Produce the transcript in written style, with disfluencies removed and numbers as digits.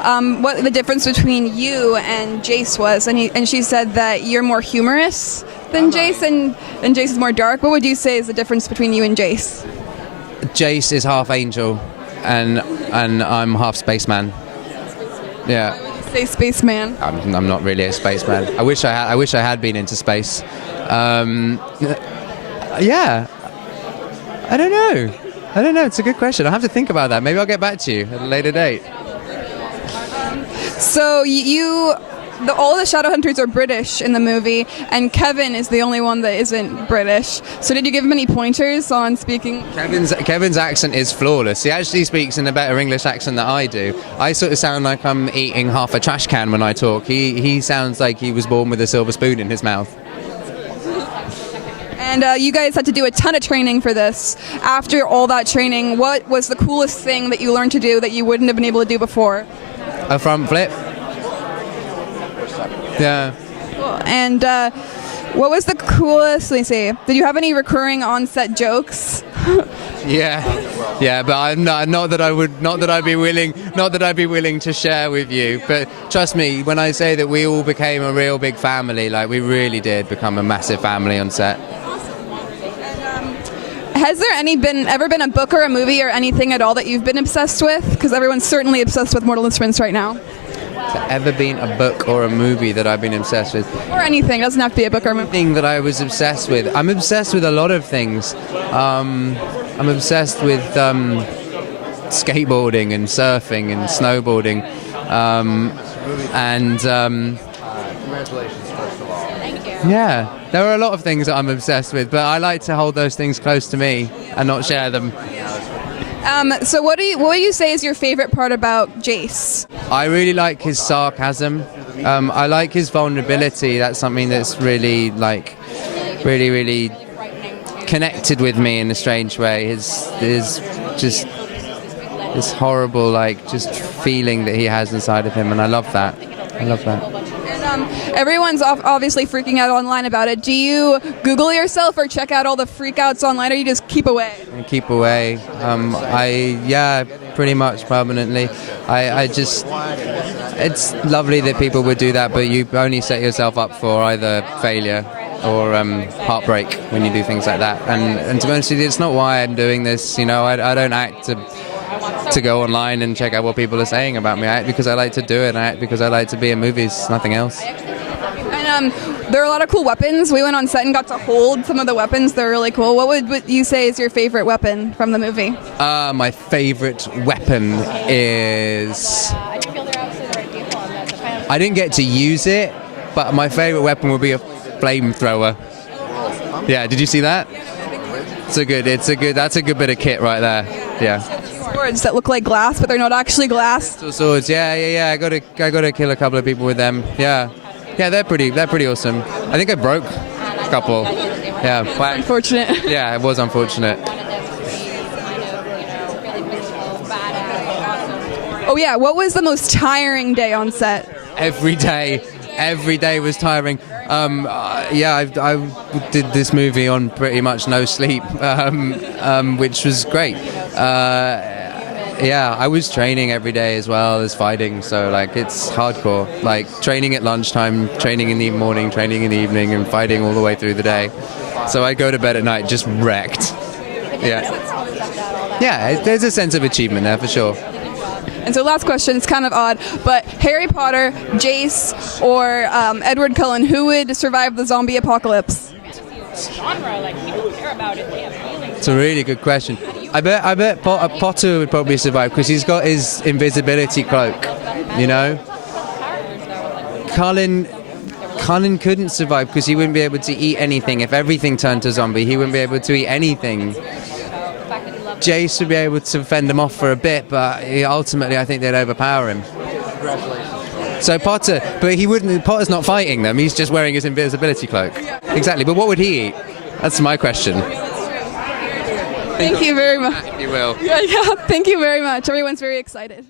Abby what the difference between you and Jace was, and she said that you're more humorous than Jace, and Jace is more dark. What would you say is the difference between you and Jace? Jace is half angel, and I'm half spaceman. Yeah. Why would you say spaceman? I'm not really a spaceman. I wish I had been into space. Yeah. I don't know. It's a good question. I'll have to think about that. Maybe I'll get back to you at a later date. So all the Shadowhunters are British in the movie, and Kevin is the only one that isn't British. So did you give him any pointers on speaking? Kevin's accent is flawless. He actually speaks in a better English accent than I do. I sort of sound like I'm eating half a trash can when I talk. He sounds like he was born with a silver spoon in his mouth. And you guys had to do a ton of training for this. After all that training, what was the coolest thing that you learned to do that you wouldn't have been able to do before? A front flip. Yeah. Cool. And what was the coolest? Let me see. Did you have any recurring on-set jokes? Yeah, but I'm not that I'd be willing to share with you. But trust me, when I say that we all became a real big family, like we really did become a massive family on set. Has there ever been a book or a movie or anything at all that you've been obsessed with? Because everyone's certainly obsessed with Mortal Instruments right now. Has there ever been a book or a movie that I've been obsessed with? Or anything. It doesn't have to be a book or a movie. Anything that I was obsessed with. I'm obsessed with a lot of things. I'm obsessed with skateboarding and surfing and snowboarding. Congratulations, first of all. Thank you. Yeah, there are a lot of things that I'm obsessed with, but I like to hold those things close to me and not share them. So what do you say is your favorite part about Jace? I really like his sarcasm. I like his vulnerability. That's something that's really really connected with me in a strange way. His just this horrible just feeling that he has inside of him, and I love that. And everyone's obviously freaking out online about it. Do you Google yourself or check out all the freakouts online, or you just keep away? I keep away. Pretty much permanently. It's lovely that people would do that, but you only set yourself up for either failure or heartbreak when you do things like that. And to be honest with you, it's not why I'm doing this. I don't act to go online and check out what people are saying about me. I act because I like to do it. I act because I like to be in movies, nothing else. And there are a lot of cool weapons. We went on set and got to hold some of the weapons. They're really cool. What would you say is your favorite weapon from the movie? My favorite weapon is... I didn't get to use it, but my favorite weapon would be a flamethrower. Yeah, did you see that? That's a good bit of kit right there. Yeah. Swords that look like glass, but they're not actually glass. Swords, yeah. I gotta kill a couple of people with them. Yeah, they're pretty awesome. I think I broke a couple. Yeah, unfortunate. Yeah, it was unfortunate. Oh yeah, what was the most tiring day on set? Every day was tiring. I did this movie on pretty much no sleep, which was great. I was training every day as well as fighting, so it's hardcore. Training at lunchtime, training in the morning, training in the evening, and fighting all the way through the day. So I go to bed at night just wrecked. Yeah, there's a sense of achievement there for sure. And so last question, it's kind of odd, but Harry Potter, Jace, or Edward Cullen, who would survive the zombie apocalypse? It's a really good question. I bet Potter would probably survive because he's got his invisibility cloak, Cullen couldn't survive because he wouldn't be able to eat anything. If everything turned to zombie, he wouldn't be able to eat anything. Jace would be able to fend them off for a bit, but ultimately I think they'd overpower him. So Potter, but he wouldn't. Potter's not fighting them. He's just wearing his invisibility cloak. Exactly. But what would he eat? That's my question. Thank you very much. You will. Yeah. Thank you very much. Everyone's very excited.